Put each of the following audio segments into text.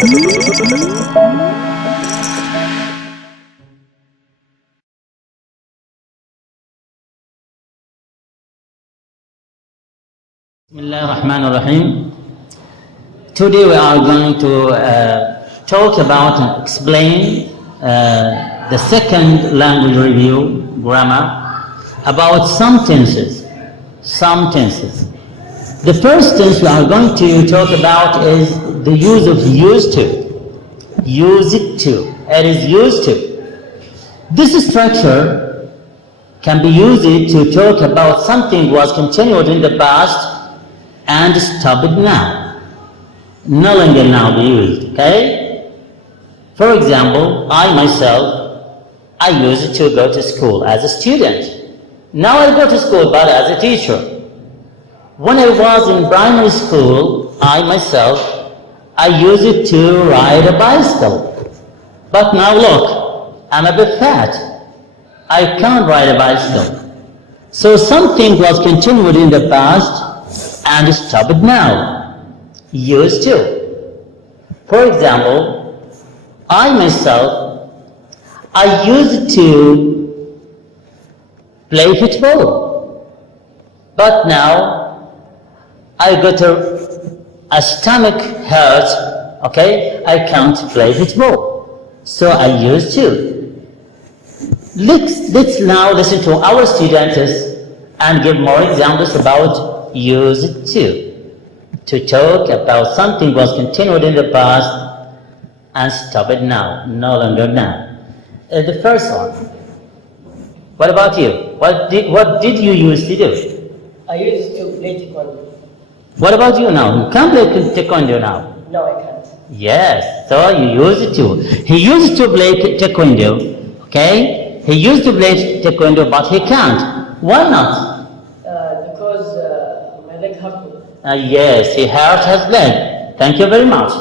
Bismillahirrahmanirrahim. Today we are going to talk about and explain the second language review grammar about some tenses. The first tense we are going to talk about is the use of used to. Used to. It is used to. This structure can be used to talk about something was continued in the past and stopped now. No longer now be used, okay? For example, I myself, I used to go to school as a student. Now I go to school but as a teacher. When I was in primary school, I myself, I used to ride a bicycle. But now look, I'm a bit fat. I can't ride a bicycle. So something was continued in the past and stopped now. Used to. For example, I myself, I used to play football. But now I got a stomach hurt, okay? I can't play football. So I used to. Let's now listen to our students and give more examples about used to talk about something was continued in the past and stopped now, no longer now. The first one. What about you? What did you used to do? I used to play taekwondo. What about you now? You can't play taekwondo now. No, I can't. Yes, so you used to. He used to play taekwondo, okay? He used to play taekwondo, but he can't. Why not? Because my leg hurt me. Yes, he hurt his leg. Thank you very much.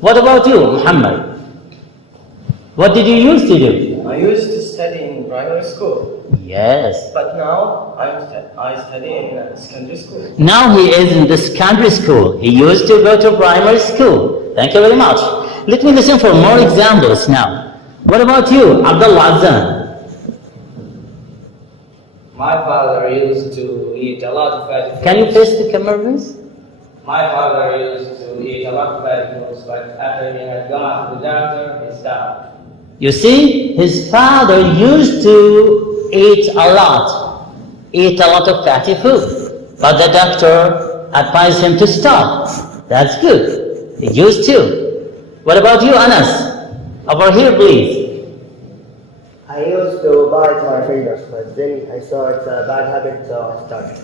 What about you, Muhammad? What did you used to do? I used to study in primary school. Yes. But now I study in secondary school. Now he is in the secondary school. He used to go to primary school. Thank you very much. Let me listen for more examples now. What about you, Abdullah Azan? My father used to eat a lot of fatty foods. Can you face the camera, please? My father used to eat a lot of fatty foods, but after he had gone to the doctor, he stopped. You see, his father used to eat a lot of fatty food, but the doctor advised him to stop. That's good. He used to. What about you, Anas? Over here, please. I used to bite my fingers, but then I saw it's a bad habit, so I stopped.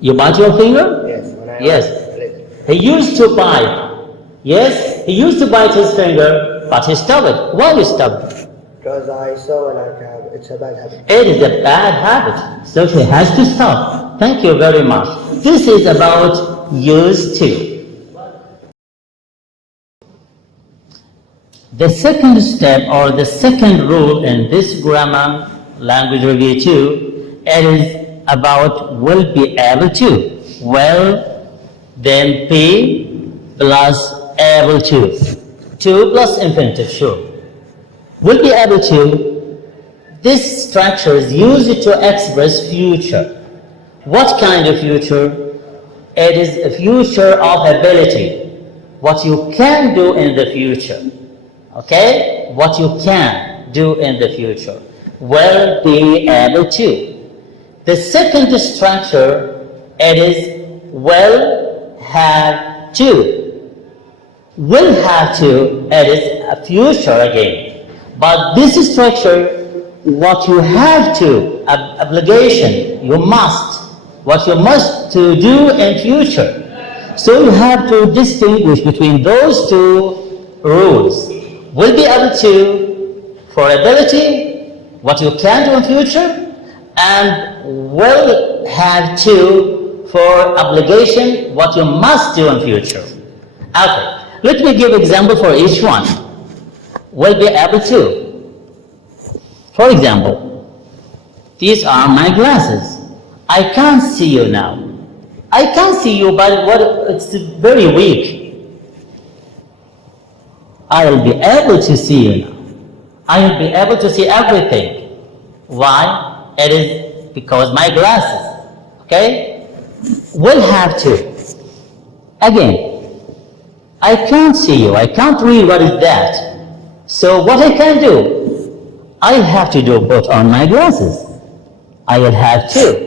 You bite your finger? Yes, when I Yes. was little. He used to bite. Yes, he used to bite his finger, but he stopped it. Why you stopped? Because I saw it's a bad habit. It is a bad habit, so he has to stop. Thank you very much. This is about used to. The second step or the second rule in this grammar language review 2, it is about will be able to. Will, then be plus able to. To plus infinitive, sure. Will be able to. This structure is used to express future. What kind of future? It is a future of ability. What you can do in the future. Okay? What you can do in the future. Will be able to. The second structure, it is will have to. Will have to, it is a future again. But this structure, what you have to, obligation, you must. What you must to do in future. So you have to distinguish between those two rules. Will be able to for ability, what you can do in future, and will have to for obligation, what you must do in future. Okay, let me give example for each one. Will be able to. For example, these are my glasses. I can't see you now. I can't see you, but it's very weak. I'll be able to see you now. I'll be able to see everything. Why? It is because my glasses. Okay? Will have to. Again, I can't see you. I can't read what is that. So what I can do? I have to do put on my glasses. I will have to.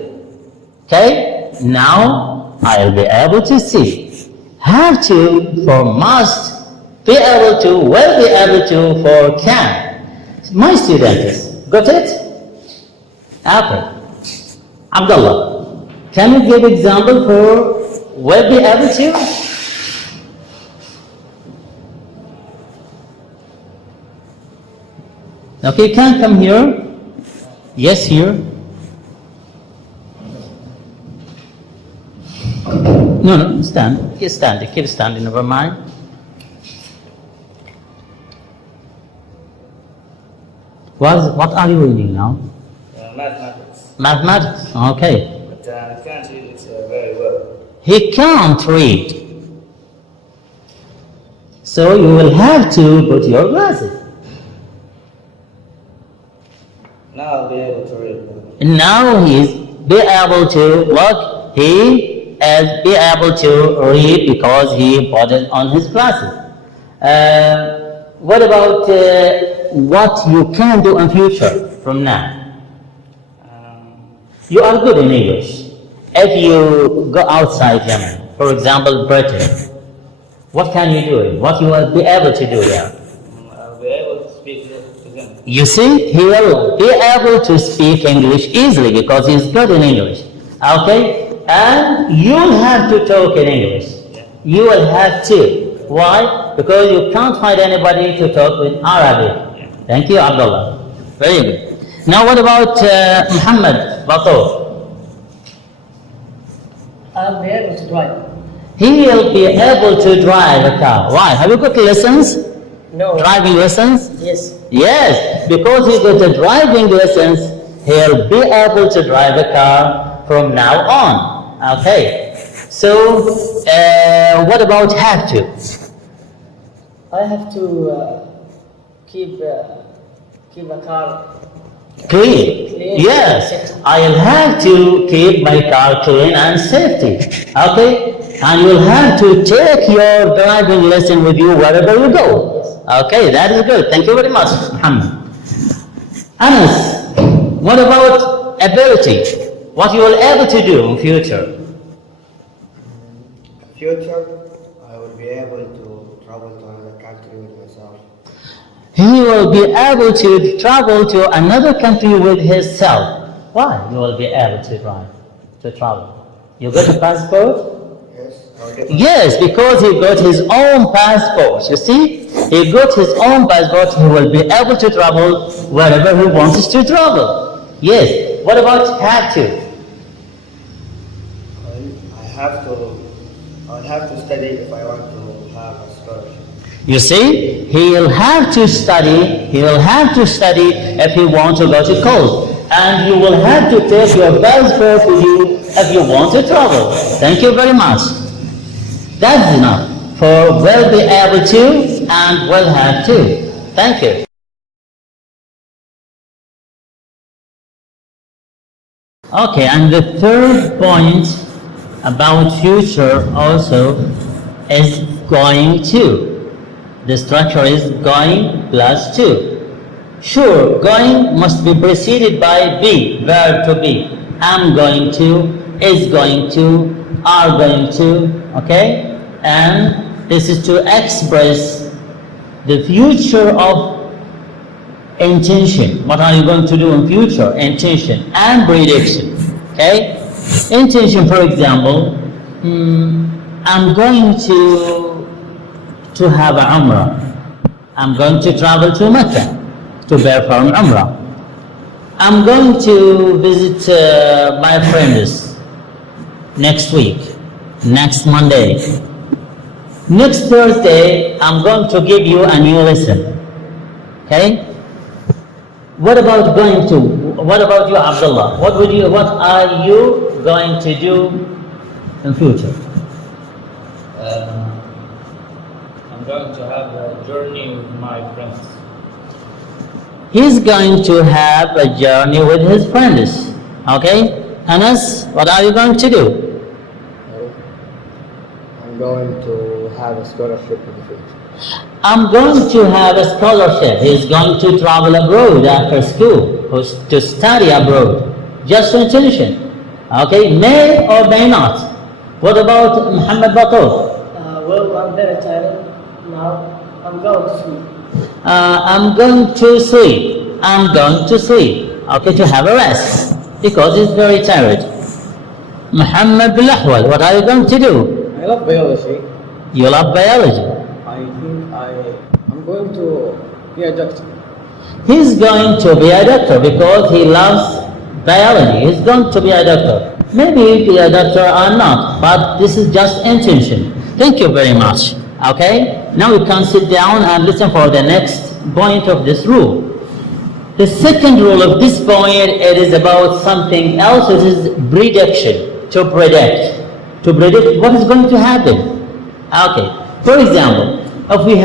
Okay? Now I'll be able to see. Have to for must. Be able to, will be able to for can. My students, got it? Okay. Abdullah, can you give example for will be able to? Okay, you can come here. Yes, here. No, stand. Keep standing. Keep standing. Never mind. What are you reading now? Mathematics. Mathematics. Okay. But I can't read it very well. He can't read. So you will have to put your glasses. Now I'll be able to read. Now he's be able to what? He is be able to read because he put it on his glasses. What about what you can do in future from now? You are good in English. If you go outside Yemen, for example, Britain, what can you do? What you will be able to do there? I'll be able to speak to them. You see, he will be able to speak English easily because he's good in English. Okay? And you'll have to talk in English. You will have to. Why? Because you can't find anybody to talk with Arabic. Thank you, Abdullah. Very good. Now what about Muhammad Bato? I'll be able to drive. He will be able to drive a car. Why? Have you got lessons? No. Driving lessons? Yes. Yes, because he got the driving lessons, he'll be able to drive a car from now on. Okay. So, what about have to? I have to keep a car Clean. clean. Yes, I'll have to keep my car clean and safety. Okay? And you'll have to take your driving lesson with you wherever you go. Okay, that is good. Thank you very much, Muhammad. Anas, what about ability? What you will able to do in future? Future, I will be able to travel to another country with myself. He will be able to travel to another country with himself. Why? You will be able to drive, to travel. You got a passport? Yes, I'll get Yes, because he got his own passport. You see, he got his own passport. He will be able to travel wherever he wants to travel. Yes. What about have to? I'll have to study if I want to have a scholarship. You see, he will have to study. He will have to study if he wants to go to college, and you will have to take your passport with you if you want to travel. Thank you very much. That's enough for will be able to and will have to. Thank you. Okay, and the third point about future also is going to. The structure is going plus to. Sure, going must be preceded by be, verb to be. Am going to, is going to, are going to, okay? And this is to express the future of intention. What are you going to do in future? Intention and prediction, okay? Intention, for example, I'm going to have a Umrah. I'm going to travel to Mecca to perform Umrah. I'm going to visit my friends next week, next Monday. Next Thursday, I'm going to give you a new lesson. Okay? What about going to? What about you, Abdullah? What are you going to do in future? I'm going to have a journey with my friends. He's going to have a journey with his friends. Okay? Anas, what are you going to do? I'm going to have a scholarship in the future. I'm going to have a scholarship. He's going to travel abroad after school, or to study abroad. Just intention. Okay? May or may not. What about Muhammad Batul? Well, I'm very tired now. I'm going to sleep. I'm going to sleep. I'm going to sleep. Okay, to have a rest. Because he's very tired. Muhammad Bilahwal, what are you going to do? I love biology. You love biology. I think I'm going to be a doctor. He's going to be a doctor because he loves biology. He's going to be a doctor. Maybe he'll be a doctor or not, but this is just intention. Thank you very much. Okay? Now you can sit down and listen for the next point of this rule. The second rule of this point, it is about something else. It is prediction. To predict. To predict what is going to happen. Okay. For example, if we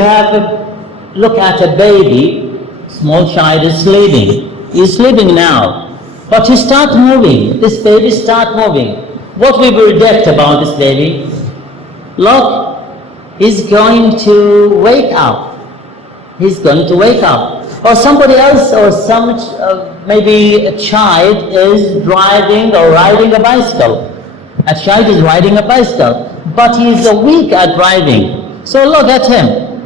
look at a baby, small child is sleeping. He's sleeping now. But he start moving. This baby start moving. What we predict about this baby? Look, he's going to wake up. He's going to wake up. Or somebody else, or maybe a child is driving or riding a bicycle. A child is riding a bicycle, but he is weak at driving. So look at him.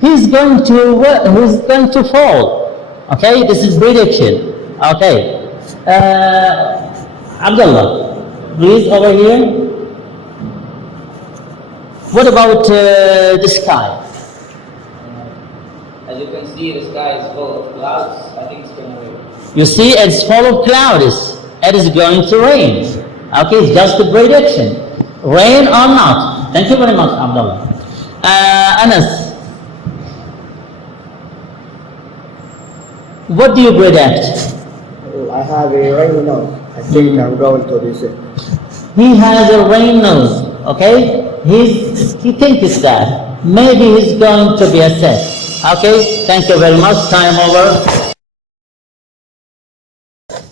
He's going to fall. Okay, this is prediction. Okay, Abdullah, please over here. What about the sky? As you can see, the sky is full of clouds. I think it's going to rain. You see, it's full of clouds. It is going to rain. Okay, it's just a prediction. Rain or not. Thank you very much, Abdullah. Anas, what do you predict? I have a rainy nose. I think I'm going to be sick. He has a rain nose. Okay, he thinks that maybe he's going to be sick. Okay, thank you very much. Time over.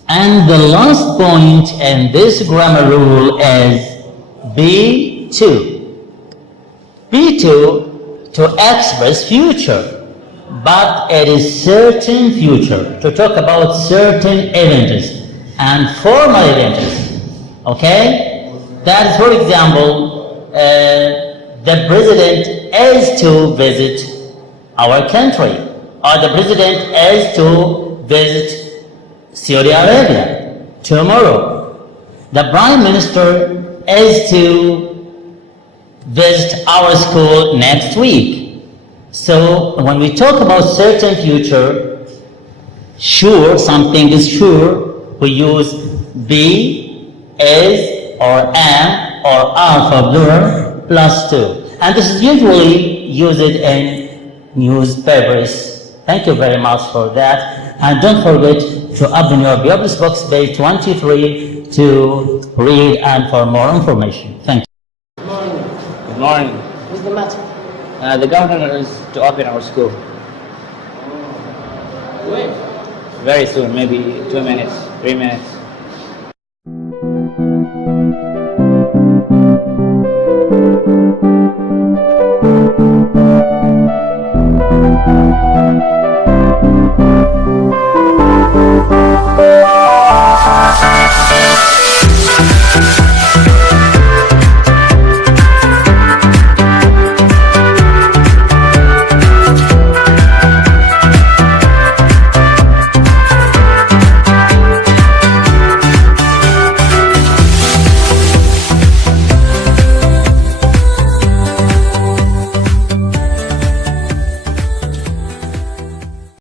And the last point in this grammar rule is B2. B2 to express future, but it is certain future, to talk about certain events and formal events. Okay? That is, for example, the president is to visit our country, or the president is to visit Saudi Arabia tomorrow. The prime minister is to visit our school next week. So when we talk about certain future, sure, something is sure, we use be, is, or am, or are for plural, plus 2. And this is usually used in newspapers. Thank you very much for that. And don't forget to open your Bible's books, page 23, to read and for more information. Thank you. Good morning. What's the matter? The governor is to open our school. When? Very soon, maybe 2 minutes, 3 minutes.